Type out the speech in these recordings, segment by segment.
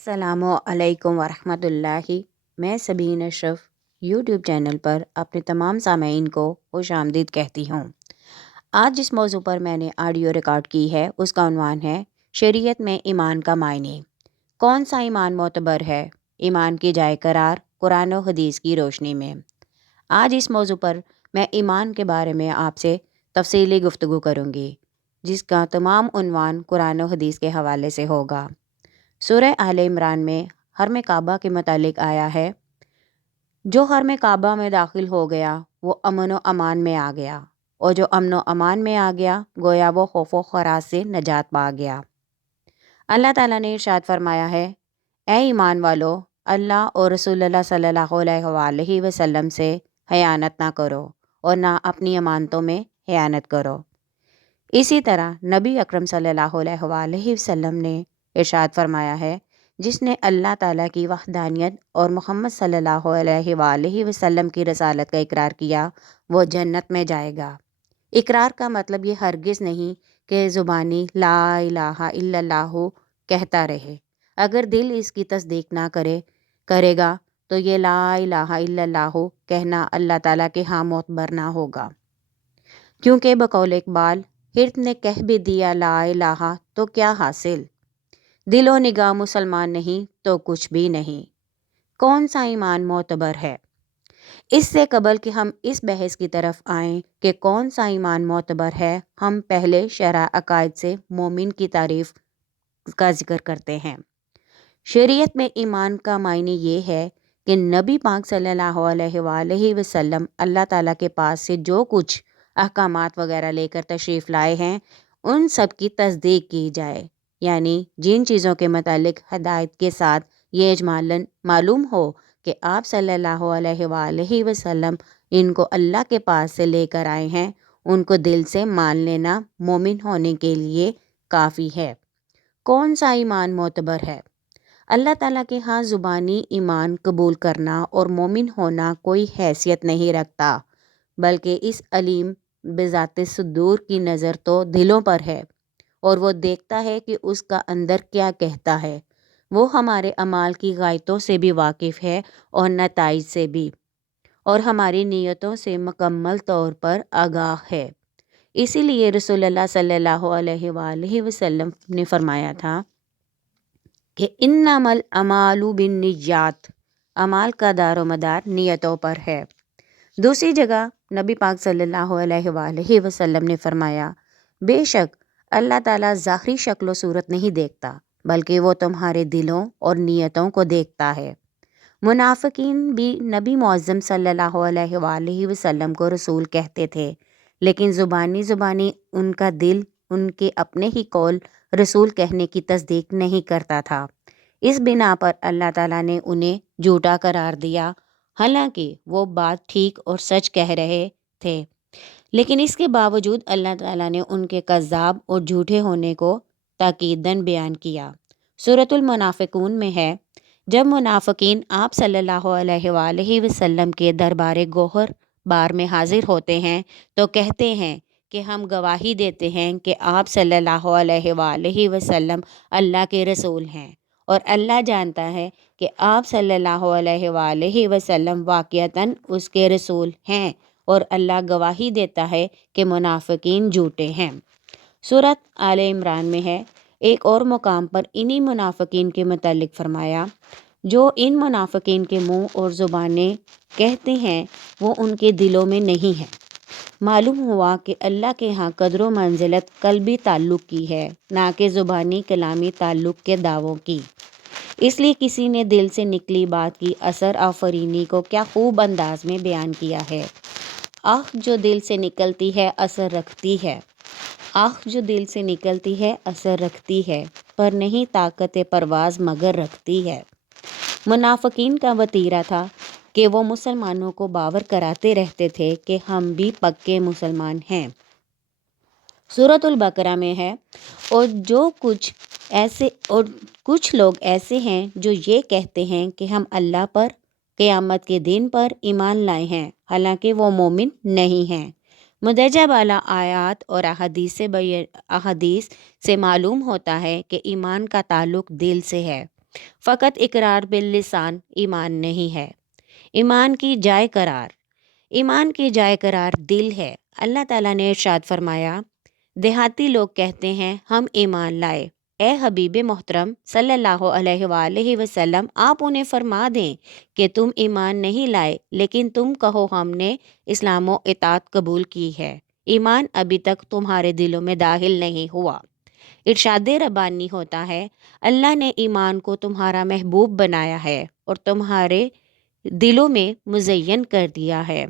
السلام علیکم ورحمۃ اللہ۔ میں سبین اشرف یوٹیوب چینل پر اپنے تمام سامعین کو خوش آمدید کہتی ہوں۔ آج جس موضوع پر میں نے آڈیو ریکارڈ کی ہے اس کا عنوان ہے شریعت میں ایمان کا معنی۔ کون سا ایمان معتبر ہے؟ ایمان کی جائے قرار قرآن و حدیث کی روشنی میں۔ آج اس موضوع پر میں ایمان کے بارے میں آپ سے تفصیلی گفتگو کروں گی، جس کا تمام عنوان قرآن و حدیث کے حوالے سے ہوگا۔ سورہ آل عمران میں حرم کعبہ کے متعلق آیا ہے، جو حرم کعبہ میں داخل ہو گیا وہ امن و امان میں آ گیا، اور جو امن و امان میں آ گیا گویا وہ خوف و خراش سے نجات پا گیا۔ اللہ تعالیٰ نے ارشاد فرمایا ہے، اے ایمان والو، اللہ اور رسول اللہ صلی اللہ علیہ وآلہ وسلم سے خیانت نہ کرو اور نہ اپنی امانتوں میں خیانت کرو۔ اسی طرح نبی اکرم صلی اللہ علیہ وآلہ وسلم نے ارشاد فرمایا ہے، جس نے اللہ تعالیٰ کی وحدانیت اور محمد صلی اللہ علیہ وآلہ وسلم کی رسالت کا اقرار کیا وہ جنت میں جائے گا۔ اقرار کا مطلب یہ ہرگز نہیں کہ زبانی لا الہ الا اللہ کہتا رہے۔ اگر دل اس کی تصدیق نہ کرے گا تو یہ لا الہ الا اللہ کہنا اللہ تعالیٰ کے ہاں معتبر نہ ہوگا، کیونکہ بقول اقبال، ہرت نے کہہ بھی دیا لا الہ تو کیا حاصل، دل و نگاہ مسلمان نہیں تو کچھ بھی نہیں۔ کون سا ایمان معتبر ہے؟ اس سے قبل کہ ہم اس بحث کی طرف آئیں کہ کون سا ایمان معتبر ہے، ہم پہلے شرح عقائد سے مومن کی تعریف کا ذکر کرتے ہیں۔ شریعت میں ایمان کا معنی یہ ہے کہ نبی پاک صلی اللہ علیہ وآلہ وسلم اللہ تعالیٰ کے پاس سے جو کچھ احکامات وغیرہ لے کر تشریف لائے ہیں ان سب کی تصدیق کی جائے، یعنی جن چیزوں کے متعلق ہدایت کے ساتھ یہ اجمالاً معلوم ہو کہ آپ صلی اللہ علیہ وآلہ وسلم ان کو اللہ کے پاس سے لے کر آئے ہیں، ان کو دل سے مان لینا مومن ہونے کے لیے کافی ہے۔ کون سا ایمان معتبر ہے؟ اللہ تعالیٰ کے ہاں زبانی ایمان قبول کرنا اور مومن ہونا کوئی حیثیت نہیں رکھتا، بلکہ اس علیم بذات صدور کی نظر تو دلوں پر ہے، اور وہ دیکھتا ہے کہ اس کا اندر کیا کہتا ہے۔ وہ ہمارے اعمال کی غایتوں سے بھی واقف ہے اور نتائج سے بھی، اور ہماری نیتوں سے مکمل طور پر آگاہ ہے۔ اسی لیے رسول اللہ صلی اللہ علیہ وآلہ وسلم نے فرمایا تھا کہ انما الاعمال بالنیات، اعمال کا دار و مدار نیتوں پر ہے۔ دوسری جگہ نبی پاک صلی اللہ علیہ وآلہ وسلم نے فرمایا، بے شک اللہ تعالیٰ ظاہری شکل و صورت نہیں دیکھتا، بلکہ وہ تمہارے دلوں اور نیتوں کو دیکھتا ہے۔ منافقین بھی نبی معظم صلی اللہ علیہ وآلہ وسلم کو رسول کہتے تھے، لیکن زبانی ان کا دل ان کے اپنے ہی قول رسول کہنے کی تصدیق نہیں کرتا تھا۔ اس بنا پر اللہ تعالیٰ نے انہیں جھوٹا قرار دیا، حالانکہ وہ بات ٹھیک اور سچ کہہ رہے تھے، لیکن اس کے باوجود اللہ تعالیٰ نے ان کے کذاب اور جھوٹے ہونے کو تاکیداً بیان کیا۔ سورۃ المنافقون میں ہے، جب منافقین آپ صلی اللہ علیہ وآلہ وسلم کے دربار گوہر بار میں حاضر ہوتے ہیں تو کہتے ہیں کہ ہم گواہی دیتے ہیں کہ آپ صلی اللہ علیہ وآلہ وسلم اللہ کے رسول ہیں، اور اللہ جانتا ہے کہ آپ صلی اللہ علیہ وآلہ وسلم واقعتاً اس کے رسول ہیں، اور اللہ گواہی دیتا ہے کہ منافقین جھوٹے ہیں۔ سورۃ آل عمران میں ہے، ایک اور مقام پر انہی منافقین کے متعلق فرمایا، جو ان منافقین کے منہ اور زبانیں کہتے ہیں وہ ان کے دلوں میں نہیں ہے۔ معلوم ہوا کہ اللہ کے ہاں قدر و منزلت قلبی تعلق کی ہے، نہ کہ زبانی کلامی تعلق کے دعووں کی۔ اس لیے کسی نے دل سے نکلی بات کی اثر آفرینی کو کیا خوب انداز میں بیان کیا ہے، آہ جو دل سے نکلتی ہے اثر رکھتی ہے، آہ جو دل سے نکلتی ہے اثر رکھتی ہے، پر نہیں طاقت پرواز مگر رکھتی ہے۔ منافقین کا وتیرہ تھا کہ وہ مسلمانوں کو باور کراتے رہتے تھے کہ ہم بھی پکے مسلمان ہیں۔ سورۃ البقرہ میں ہے، اور کچھ لوگ ایسے ہیں جو یہ کہتے ہیں کہ ہم اللہ پر، قیامت کے دن پر ایمان لائے ہیں، حالانکہ وہ مومن نہیں ہیں۔ مندرجہ بالا آیات اور احادیث سے معلوم ہوتا ہے کہ ایمان کا تعلق دل سے ہے، فقط اقرار باللسان ایمان نہیں ہے۔ ایمان کی جائے قرار دل ہے۔ اللہ تعالیٰ نے ارشاد فرمایا، دیہاتی لوگ کہتے ہیں ہم ایمان لائے۔ اے حبیب محترم صلی اللہ علیہ وآلہ وسلم، آپ انہیں فرما دیں کہ تم ایمان نہیں لائے، لیکن تم کہو ہم نے اسلام و اطاعت قبول کی ہے، ایمان ابھی تک تمہارے دلوں میں داخل نہیں ہوا۔ ارشاد ربانی ہوتا ہے، اللہ نے ایمان کو تمہارا محبوب بنایا ہے اور تمہارے دلوں میں مزین کر دیا ہے۔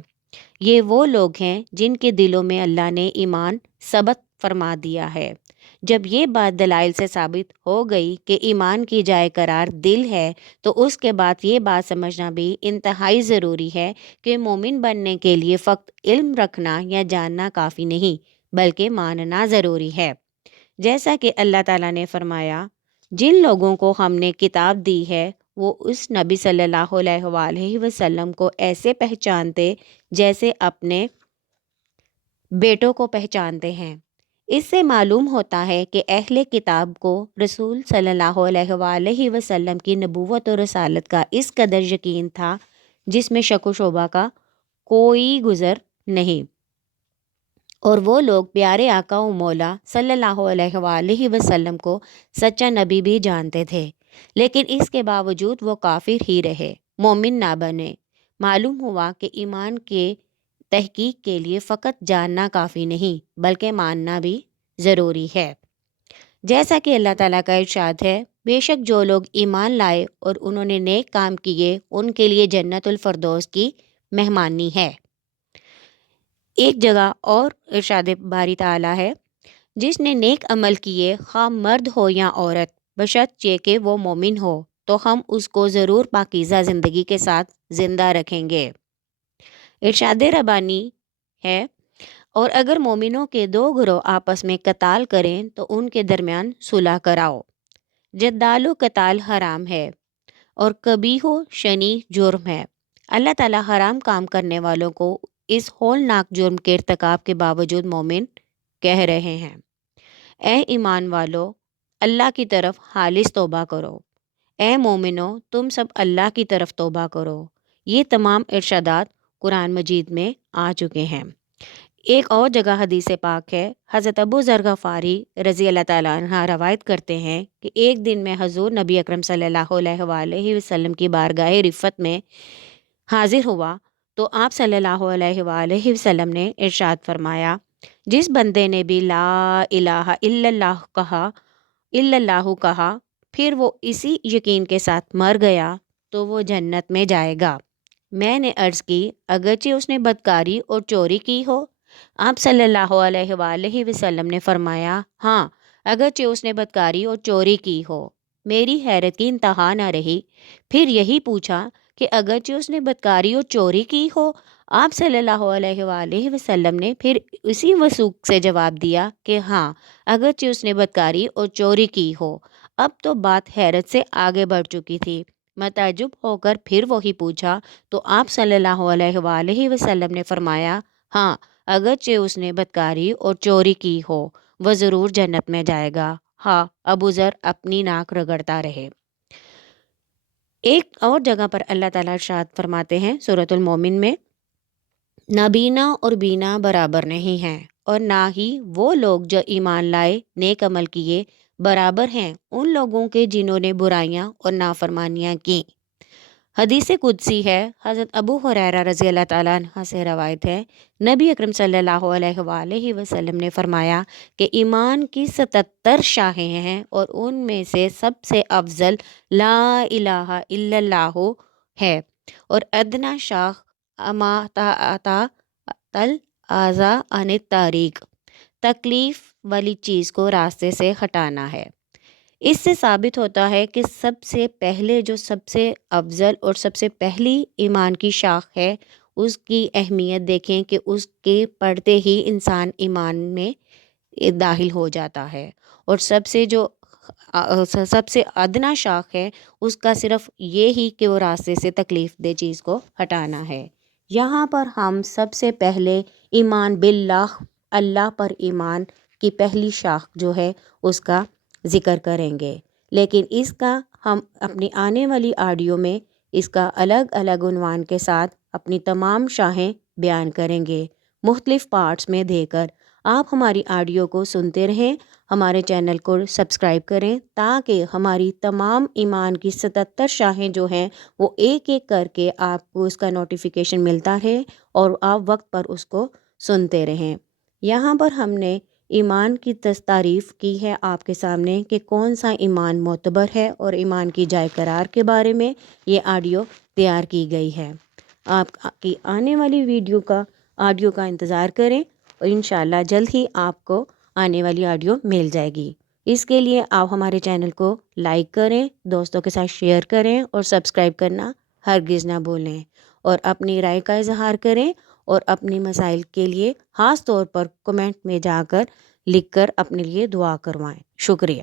یہ وہ لوگ ہیں جن کے دلوں میں اللہ نے ایمان ثبت فرما دیا ہے۔ جب یہ بات دلائل سے ثابت ہو گئی کہ ایمان کی جائے قرار دل ہے، تو اس کے بعد یہ بات سمجھنا بھی انتہائی ضروری ہے کہ مومن بننے کے لیے فقط علم رکھنا یا جاننا کافی نہیں، بلکہ ماننا ضروری ہے۔ جیسا کہ اللہ تعالیٰ نے فرمایا، جن لوگوں کو ہم نے کتاب دی ہے وہ اس نبی صلی اللہ علیہ وآلہ وسلم کو ایسے پہچانتے جیسے اپنے بیٹوں کو پہچانتے ہیں۔ اس سے معلوم ہوتا ہے کہ اہل کتاب کو رسول صلی اللہ علیہ وآلہ وسلم کی نبوت اور رسالت کا اس قدر یقین تھا جس میں شک و شبہ کا کوئی گزر نہیں، اور وہ لوگ پیارے آقا و مولا صلی اللہ علیہ وآلہ وسلم کو سچا نبی بھی جانتے تھے، لیکن اس کے باوجود وہ کافر ہی رہے، مومن نہ بنے۔ معلوم ہوا کہ ایمان کے تحقیق کے لیے فقط جاننا کافی نہیں، بلکہ ماننا بھی ضروری ہے۔ جیسا کہ اللہ تعالیٰ کا ارشاد ہے، بے شک جو لوگ ایمان لائے اور انہوں نے نیک کام کیے ان کے لیے جنت الفردوس کی مہمانی ہے۔ ایک جگہ اور ارشاد باری تعالیٰ ہے، جس نے نیک عمل کیے خواہ مرد ہو یا عورت، بشرط یہ کہ وہ مومن ہو، تو ہم اس کو ضرور پاکیزہ زندگی کے ساتھ زندہ رکھیں گے۔ ارشاد ربانی ہے، اور اگر مومنوں کے دو گروہ آپس میں قتال کریں تو ان کے درمیان صلح کراؤ۔ جدال و قتال حرام ہے اور قبیح و شنی جرم ہے۔ اللہ تعالیٰ حرام کام کرنے والوں کو اس ہولناک جرم کے ارتکاب کے باوجود مومن کہہ رہے ہیں۔ اے ایمان والو، اللہ کی طرف خالص توبہ کرو۔ اے مومنو، تم سب اللہ کی طرف توبہ کرو۔ یہ تمام ارشادات قرآن مجید میں آ چکے ہیں۔ ایک اور جگہ حدیث پاک ہے، حضرت ابو ذر غفاری رضی اللہ تعالیٰ عنہ روایت کرتے ہیں کہ ایک دن میں حضور نبی اکرم صلی اللہ علیہ وآلہ وسلم کی بارگاہ رفعت میں حاضر ہوا تو آپ صلی اللہ علیہ وآلہ وسلم نے ارشاد فرمایا، جس بندے نے بھی لا الہ الا اللہ کہا پھر وہ اسی یقین کے ساتھ مر گیا تو وہ جنت میں جائے گا۔ میں نے عرض کی، اگرچہ اس نے بدکاری اور چوری کی ہو؟ آپ صلی اللہ علیہ وآلہ وسلم نے فرمایا، ہاں، اگرچہ اس نے بدکاری اور چوری کی ہو۔ میری حیرت کی انتہا نہ رہی، پھر یہی پوچھا کہ اگرچہ اس نے بدکاری اور چوری کی ہو؟ آپ صلی اللہ علیہ وآلہ وسلم نے پھر اسی وثوق سے جواب دیا کہ ہاں، اگرچہ اس نے بدکاری اور چوری کی ہو۔ اب تو بات حیرت سے آگے بڑھ چکی تھی۔ میں تعجب ہو کر پھر وہی پوچھا تو آپ صلی اللہ علیہ وآلہ وسلم نے فرمایا، ہاں، اگرچہ اس نے بدکاری اور چوری کی ہو وہ ضرور جنت میں جائے گا۔ ہاں، ابو ذر اپنی ناک رگڑتا رہے۔ ایک اور جگہ پر اللہ تعالیٰ ارشاد فرماتے ہیں سورۃ المومن میں، نابینا اور بینا برابر نہیں ہیں، اور نہ ہی وہ لوگ جو ایمان لائے نیک عمل کیے برابر ہیں ان لوگوں کے جنہوں نے برائیاں اور نافرمانیاں کیں۔ حدیث قدسی ہے، حضرت ابو ہریرہ رضی اللہ تعالیٰ عنہ سے روایت ہے، نبی اکرم صلی اللہ علیہ وآلہ وسلم نے فرمایا کہ ایمان کی 77 شاخیں ہیں اور ان میں سے سب سے افضل لا الہ الا اللہ ہے، اور ادنا شاخ اماطاۃ الاذی عن الطریق، تکلیف والی چیز کو راستے سے ہٹانا ہے۔ اس سے ثابت ہوتا ہے کہ سب سے پہلے جو سب سے افضل اور سب سے پہلی ایمان کی شاخ ہے، اس کی اہمیت دیکھیں کہ اس کے پڑھتے ہی انسان ایمان میں داخل ہو جاتا ہے، اور سب سے ادنا شاخ ہے اس کا صرف یہ ہی کہ وہ راستے سے تکلیف دہ چیز کو ہٹانا ہے۔ یہاں پر ہم سب سے پہلے ایمان باللہ، اللہ پر ایمان کی پہلی شاخ جو ہے اس کا ذکر کریں گے، لیکن اس کا ہم اپنی آنے والی آڈیو میں اس کا الگ الگ عنوان کے ساتھ اپنی تمام شاہیں بیان کریں گے، مختلف پارٹس میں دے کر۔ آپ ہماری آڈیو کو سنتے رہیں، ہمارے چینل کو سبسکرائب کریں تاکہ ہماری تمام ایمان کی 77 شاہیں جو ہیں وہ ایک ایک کر کے آپ کو اس کا نوٹیفیکیشن ملتا رہے اور آپ وقت پر اس کو سنتے رہیں۔ یہاں پر ہم نے ایمان کی تعریف کی ہے آپ کے سامنے کہ کون سا ایمان معتبر ہے اور ایمان کی جائے قرار کے بارے میں یہ آڈیو تیار کی گئی ہے۔ آپ کی آنے والی آڈیو کا انتظار کریں اور انشاءاللہ جلد ہی آپ کو آنے والی آڈیو مل جائے گی۔ اس کے لیے آپ ہمارے چینل کو لائک کریں، دوستوں کے ساتھ شیئر کریں اور سبسکرائب کرنا ہرگز نہ بھولیں، اور اپنی رائے کا اظہار کریں اور اپنی مسائل کے لیے خاص طور پر کمنٹ میں جا کر لکھ کر اپنے لیے دعا کروائیں۔ شکریہ۔